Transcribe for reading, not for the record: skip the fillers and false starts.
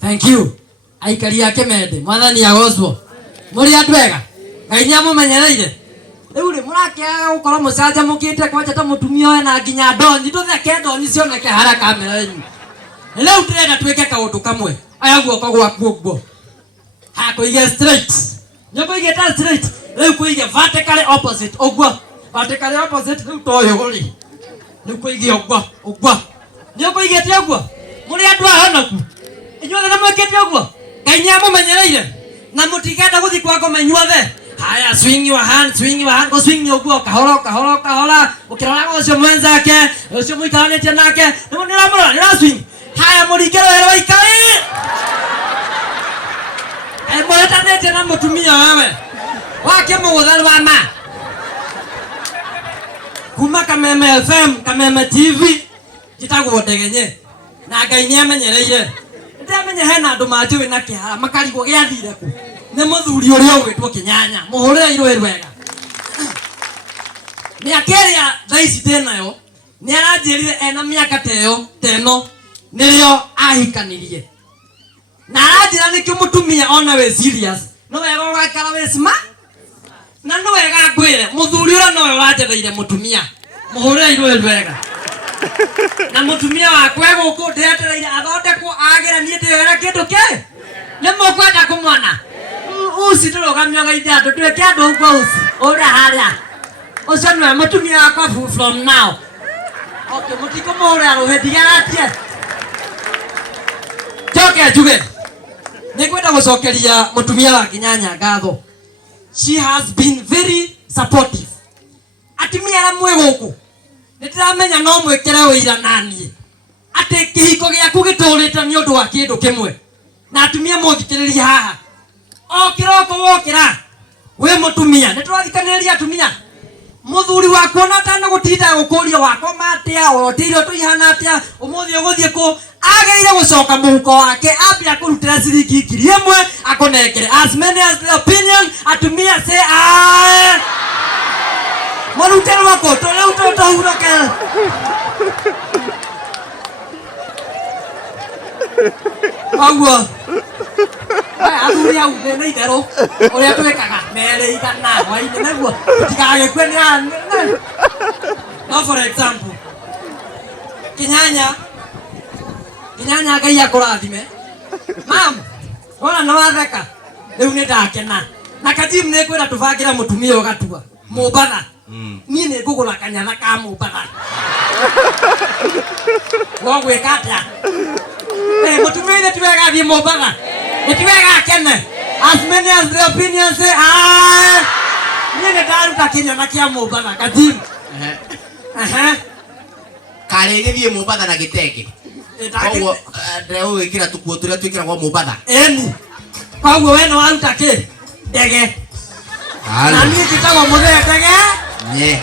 Thank you. Aikari yake mende. Mwathani agocwo. Muri atwega. Ngai nyamumenyereire. Riu ri murakiaga gukora mucanja mukite kwanja ta mutumia we na nginya ndonyi tutheke ndonyi cioneke hara kamera-ini. Riu turenda twike kaundu kamwe. Aya guoko gwaku uguo. Ha kuige straight. Nyokuige ta straight. Riu kuige vertically opposite uguo. Vertically opposite riu toyo guri. Riu kuige uguo uguo. Nyokuige ti uguo. Muri andu ahonoku. Inyuothe na mwikite uguo. Ngai nyamumenyereire. Na mutigenda guthi kwako menyuothe. Haya, swing your hand, go swing your uguo kahora. Ukirora ucio mwenzake, ucio muikaranite nake, nira swing. Haya, murikero wero ikari. Mwetanete na mutumia wewe. Wake mugutharu wa ma. Kuma Kameme FM, Kameme TV, jitagwo Ndegenye. Na Ngai niamenyereire. Ndamenye hena andu majiwe na kihara makarigwo giathire ku. Ni muthuri uria ugitwo Kinyanya. Muhurire irwe rwega. Ni akeria thaisi tenayo. Ni aranjirire ena miaka teno nirio ahikanirie. Na aranjira nikio mutumia ona we serious. No wega ugakara we smart. Na no wega ngwire muthuri uria no we wajetheire mutumia. Muhurire irwe rwega. Na mutumia wakwe guku ndetereire athondekwo agira nie ndihera kindu ki. Ni mukwenda kumwona. Usi turogamia gaitha tutweke andu uguo usi. Ora haria. Ucio nwe mutumia wakwa from now. Okay, mutiko mora ruhediaratie. Choke juge. Nikwenda gucokeria mutumia wa Kinyanya ngatho. She has been very supportive. Atimia ra mwe guku. Nitiramenya no mwekere wira nanie. Ate kihiko giaku giturite ni undu wa kindu kimwe. Na atumia muthikiriria haha. O kiroko wokira. We mutumia, niturathikaniria atumia. Muthuri wako na tana gutinda gukuria wako matia otirio tuihana atia umuthi uguthie ku ageire gucoka muhuko wake ambia kurutira ciringi ngiri imwe akonekere. As many as the opinion atumia say aye. Marutero wako tole utohuroke. Agua. Athuri au nĩ itherũ ũrĩa twĩkaga merĩ igana hwaĩ-inĩ naguo tũtikagĩkue nĩ no for example Kinyanya Ngai akũrathime. Mam, wona nĩ watheka rĩu nĩ ndakena na Kajim nĩ kwĩra tũbangĩre mũtumia ũgatua Mũmbatha. Niĩ nĩ ngũgũra kanyana ka Mũmbatha. Wogwĩka atĩa? Mutumia ti wega thi Mũmbatha. Ti wega kene. As many as the opinions say aye. Niĩ nĩ ndaruta kĩnyana kĩa Mũmbatha Kajim. Kare gĩthiĩ Mũmbatha na gĩtenge. Koguo ndegũgĩkĩra tũkuo tũrĩa twĩkĩragwo Mũmbatha. Eni. Koguo we nĩ waruta kĩ? Ndege. Na niĩ njĩtagwo mũthee ndege. Nye.